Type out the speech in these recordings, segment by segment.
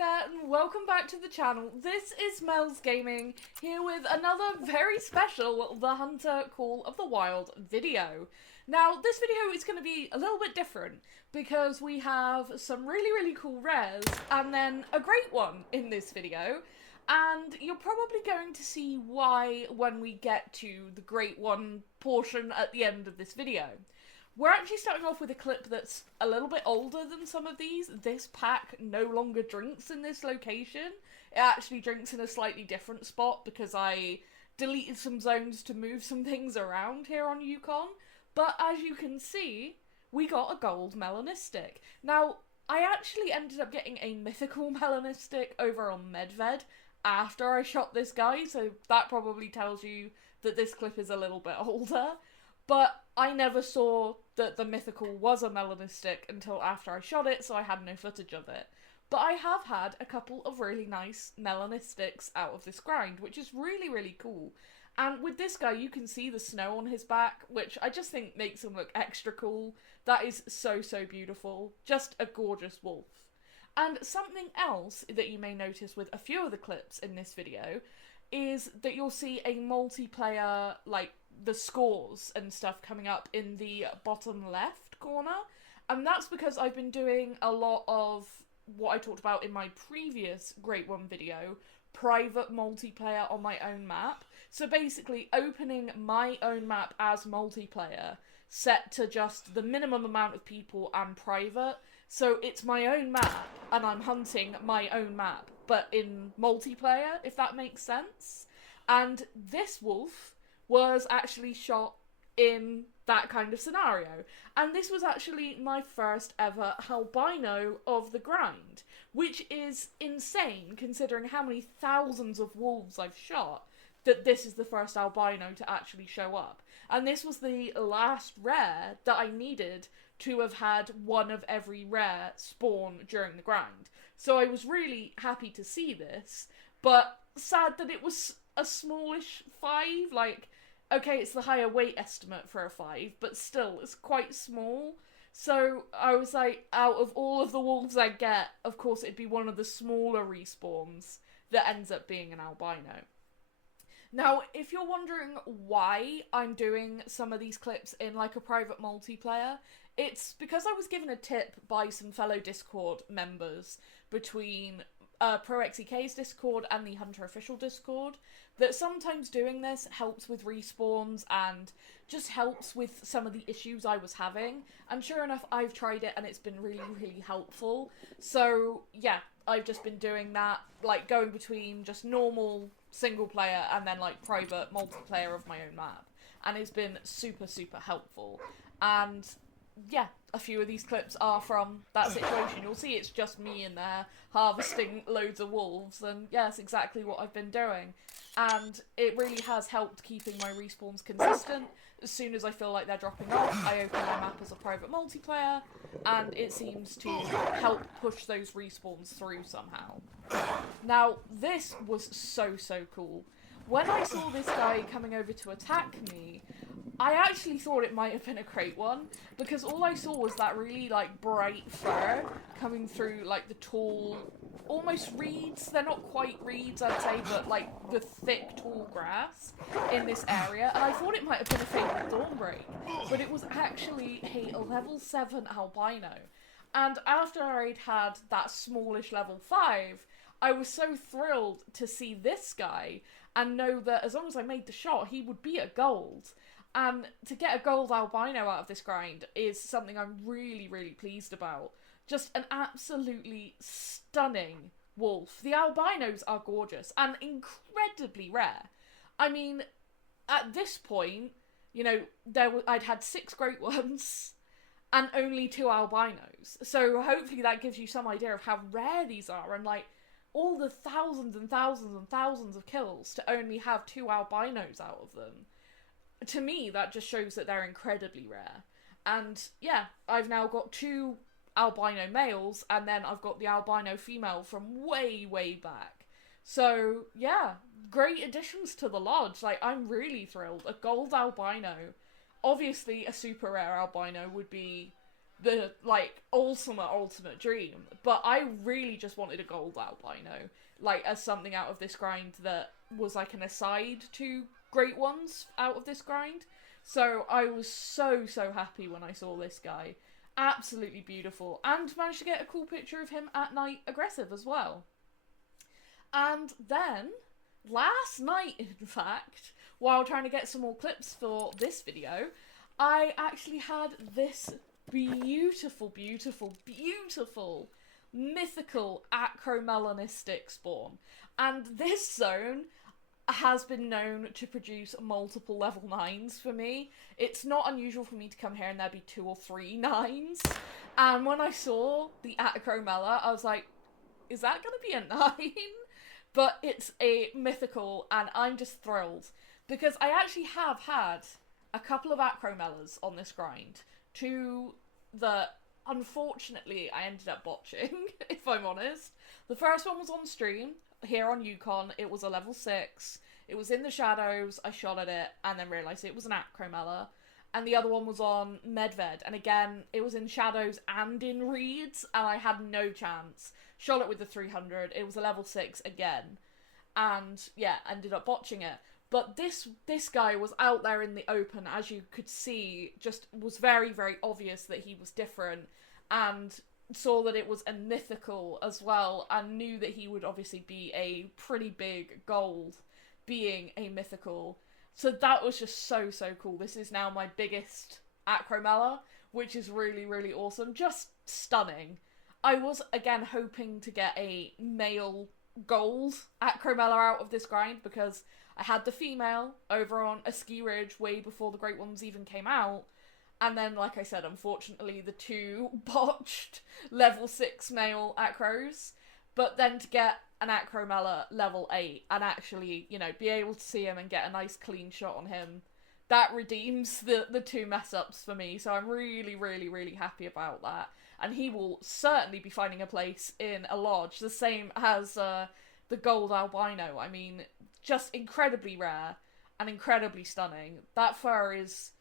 there, and welcome back to the channel. This is Mels Gaming, here with another very special The Hunter Call of the Wild video. Now, this video is going to be a little bit different, because we have some really cool rares, and then a great one in this video. And you're probably going to see why when we get to the great one portion at the end of this video. We're actually starting off with a clip that's a little bit older than some of these. This pack no longer drinks in this location. It actually drinks in a slightly different spot because I deleted some zones to move some things around here on Yukon. But as you can see, we got a gold Melanistic. Now, I actually ended up getting a mythical Melanistic over on Medved after I shot this guy, so that probably tells you that this clip is a little bit older. But I never saw that the mythical was a Melanistic until after I shot it, so I had no footage of it. But I have had a couple of really nice Melanistics out of this grind, which is really cool. And with this guy, you can see the snow on his back, which I just think makes him look extra cool. That is so beautiful. Just a gorgeous wolf. And something else that you may notice with a few of the clips in this video is that you'll see a multiplayer, like, the scores and stuff coming up in the bottom left corner, and that's because I've been doing a lot of what I talked about in my previous Great One video, private multiplayer on my own map. So basically opening my own map as multiplayer, set to just the minimum amount of people and private, so it's my own map and I'm hunting my own map, but in multiplayer, if that makes sense. And this wolf was actually shot in that kind of scenario. And this was actually my first ever albino of the grind, which is insane considering how many thousands of wolves I've shot, that this is the first albino to actually show up. And this was the last rare that I needed to have had one of every rare spawn during the grind. So I was really happy to see this, but sad that it was a smallish 5, like, okay, it's the higher weight estimate for a 5, but still, it's quite small. So I was like, out of all of the wolves I get, of course it'd be one of the smaller respawns that ends up being an albino. Now, if you're wondering why I'm doing some of these clips in like a private multiplayer, it's because I was given a tip by some fellow Discord members between ProXEK's Discord and the Hunter Official Discord, that sometimes doing this helps with respawns and just helps with some of the issues I was having. And sure enough, I've tried it and it's been really helpful. So yeah, I've just been doing that, like going between just normal single player and then like private multiplayer of my own map. And it's been super helpful. And yeah, a few of these clips are from that situation. You'll see it's just me in there harvesting loads of wolves, and yeah, that's exactly what I've been doing. And it really has helped keeping my respawns consistent. As soon as I feel like they're dropping off, I open my map as a private multiplayer, and it seems to help push those respawns through somehow. Now, this was so cool. When I saw this guy coming over to attack me, I actually thought it might have been a great one, because all I saw was that really, like, bright fur coming through, like, the tall, almost reeds. They're not quite reeds, I'd say, but, like, the thick, tall grass in this area. And I thought it might have been a Fabled Dawnbreak, but it was actually a level 7 albino. And after I'd had that smallish level 5, I was so thrilled to see this guy and know that as long as I made the shot, he would be a gold. And to get a gold albino out of this grind is something I'm really pleased about. Just an absolutely stunning wolf. The albinos are gorgeous and incredibly rare. I mean, at this point, you know, I'd had 6 great ones and only 2 albinos. So hopefully that gives you some idea of how rare these are, and like all the thousands and thousands of kills to only have 2 albinos out of them. To me, that just shows that they're incredibly rare. And yeah, I've now got 2 albino males, and then I've got the albino female from way back. So yeah, great additions to the lodge. Like, I'm really thrilled. A gold albino. Obviously, a super rare albino would be the, like, ultimate dream. But I really just wanted a gold albino, like, as something out of this grind that was, like, an aside to great ones out of this grind. So I was so happy when I saw this guy. Absolutely beautiful. And managed to get a cool picture of him at night aggressive as well. And then, last night, in fact, while trying to get some more clips for this video, I actually had this beautiful mythical Acromelanistic spawn. And this zone has been known to produce multiple level 9s for me. It's not unusual for me to come here and there be 2 or 3 9s. And when I saw the Acromela, I was like, is that going to be a 9? But it's a mythical, and I'm just thrilled. Because I actually have had a couple of Acromelas on this grind. 2 that, unfortunately, I ended up botching, if I'm honest. The first one was on stream, here on YUKON. It was a level 6. It was in the shadows. I shot at it, and then realised it was an Acromela. And the other one was on Medved, and again, it was in shadows and in reeds, and I had no chance. Shot it with the 300, it was a level 6 again, and yeah, ended up botching it. But this guy was out there in the open, as you could see, just was very obvious that he was different, and saw that it was a mythical as well, and knew that he would obviously be a pretty big gold, being a mythical. So that was just so cool. This is now my biggest Acromela, which is really awesome. Just stunning. I was, again, hoping to get a male gold Acromela out of this grind, because I had the female over on a ski ridge way before the Great Ones even came out. And then, like I said, unfortunately, the 2 botched level 6 male Acros. But then to get an Acromela level 8 and actually, you know, be able to see him and get a nice clean shot on him, that redeems the 2 mess-ups for me. So I'm really happy about that. And he will certainly be finding a place in a lodge, the same as the gold albino. I mean, just incredibly rare and incredibly stunning. That fur is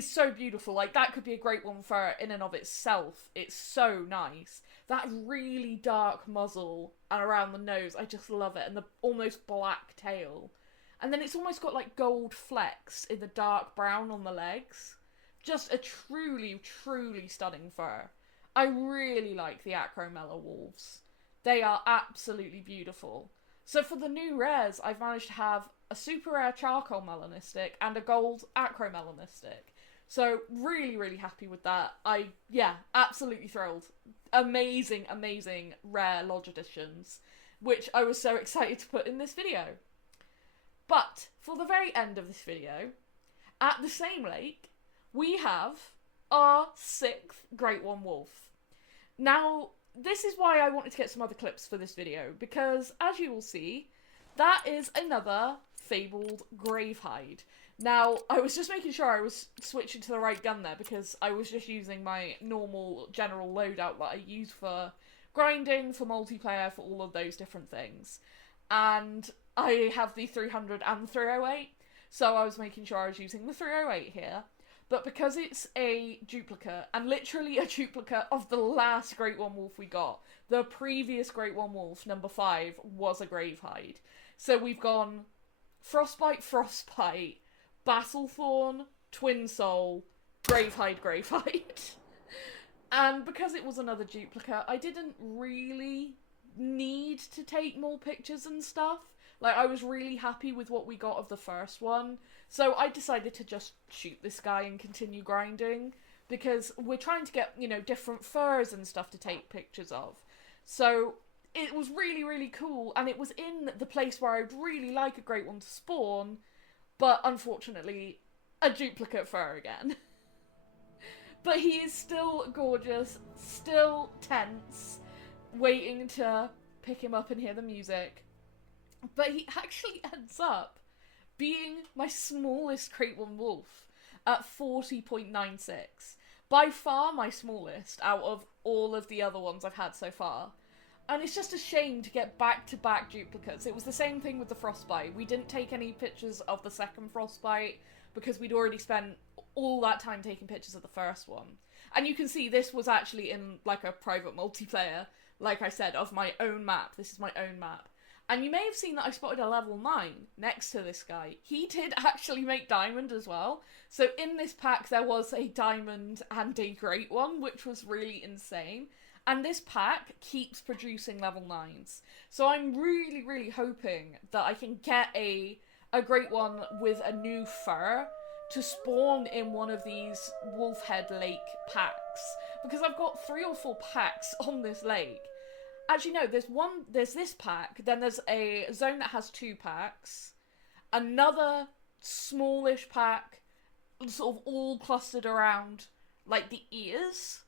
so beautiful. Like, that could be a great one fur in and of itself. It's so nice. That really dark muzzle and around the nose, I just love it. And the almost black tail. And then it's almost got like gold flecks in the dark brown on the legs. Just a truly stunning fur. I really like the Acromela wolves. They are absolutely beautiful. So for the new rares, I've managed to have a super rare charcoal melanistic and a gold acromelanistic. So really happy with that. Yeah, absolutely thrilled. Amazing rare lodge editions, which I was so excited to put in this video. But for the very end of this video, at the same lake, we have our 6th Great One Wolf. Now, this is why I wanted to get some other clips for this video, because as you will see, that is another Fabled Gravehide. Now, I was just making sure I was switching to the right gun there, because I was just using my normal general loadout that I use for grinding, for multiplayer, for all of those different things. And I have the 300 and 308, so I was making sure I was using the 308 here. But because it's a duplicate, and literally a duplicate of the last Great One Wolf we got, the previous Great One Wolf, number 5, was a Gravehide. So we've gone Frostbite, Battlethorn, Twin Soul, Gravehide. And because it was another duplicate, I didn't really need to take more pictures and stuff. Like, I was really happy with what we got of the first one. So I decided to just shoot this guy and continue grinding. Because we're trying to get, you know, different furs and stuff to take pictures of. So it was really cool. And it was in the place where I'd really like a Great One to spawn. But unfortunately, a duplicate fur again. But he is still gorgeous, still tense, waiting to pick him up and hear the music. But he actually ends up being my smallest Great One Wolf at 40.96. By far my smallest out of all of the other ones I've had so far. And it's just a shame to get back-to-back duplicates. It was the same thing with the Frostbite. We didn't take any pictures of the second Frostbite because we'd already spent all that time taking pictures of the first one. And you can see this was actually in like a private multiplayer, like I said, of my own map. This is my own map. And you may have seen that I spotted a level 9 next to this guy. He did actually make diamond as well. So in this pack there was a diamond and a great one, which was really insane. And this pack keeps producing level 9s. So I'm really, really hoping that I can get a great one with a new fur to spawn in one of these Wolfhead Lake packs. Because I've got 3 or 4 packs on this lake. Actually, no, there's this pack, then there's a zone that has 2 packs, another smallish pack, sort of all clustered around, like, the ears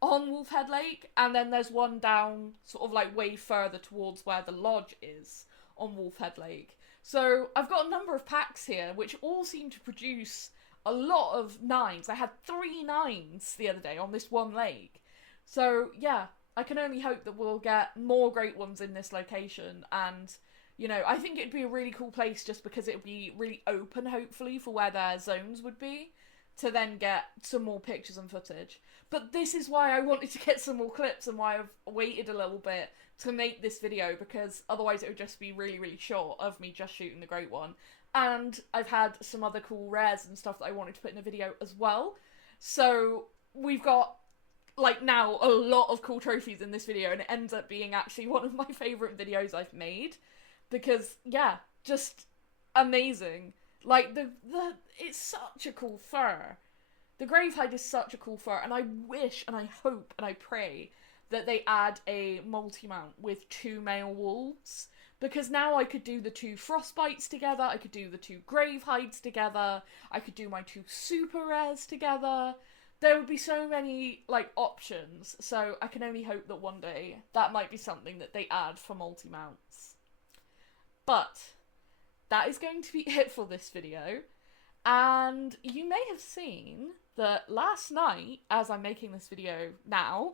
on Wolfhead Lake, and then there's one down, sort of, like, way further towards where the lodge is on Wolfhead Lake. So, I've got a number of packs here, which all seem to produce a lot of 9s. I had 3 9s the other day on this one lake. So, yeah. I can only hope that we'll get more great ones in this location, and, you know, I think it'd be a really cool place just because it would be really open, hopefully, for where their zones would be, to then get some more pictures and footage. But this is why I wanted to get some more clips and why I've waited a little bit to make this video, because otherwise it would just be really, really short of me just shooting the great one. And I've had some other cool rares and stuff that I wanted to put in a video as well. So we've got, like, now a lot of cool trophies in this video, and it ends up being actually one of my favourite videos I've made, because, yeah, just amazing. Like, it's such a cool fur. The Gravehide is such a cool fur, and I wish, and I hope, and I pray that they add a multi-mount with 2 male wolves, because now I could do the 2 Frostbites together, I could do the 2 Gravehides together, I could do my 2 super rares together. There would be so many, like, options, so I can only hope that one day that might be something that they add for multi-mounts. But that is going to be it for this video, and you may have seen that last night, as I'm making this video now,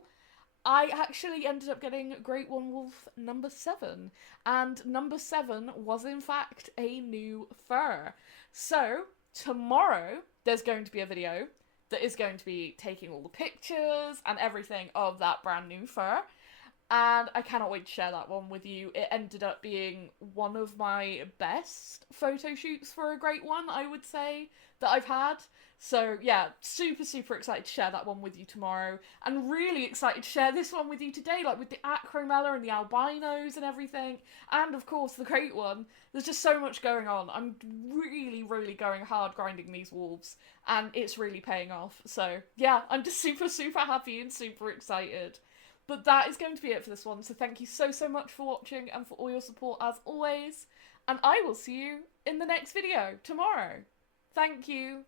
I actually ended up getting Great One Wolf number 7, and number 7 was in fact a new fur. So, tomorrow there's going to be a video that is going to be taking all the pictures and everything of that brand new fur. And I cannot wait to share that one with you. It ended up being one of my best photo shoots for a great one, I would say, that I've had. So yeah, super, super excited to share that one with you tomorrow. And really excited to share this one with you today, like with the Acromela and the Albinos and everything. And of course, the great one. There's just so much going on. I'm really, really going hard grinding these wolves. And it's really paying off. So yeah, I'm just super, super happy and super excited. But that is going to be it for this one, so thank you so, so much for watching and for all your support as always, and I will see you in the next video tomorrow. Thank you.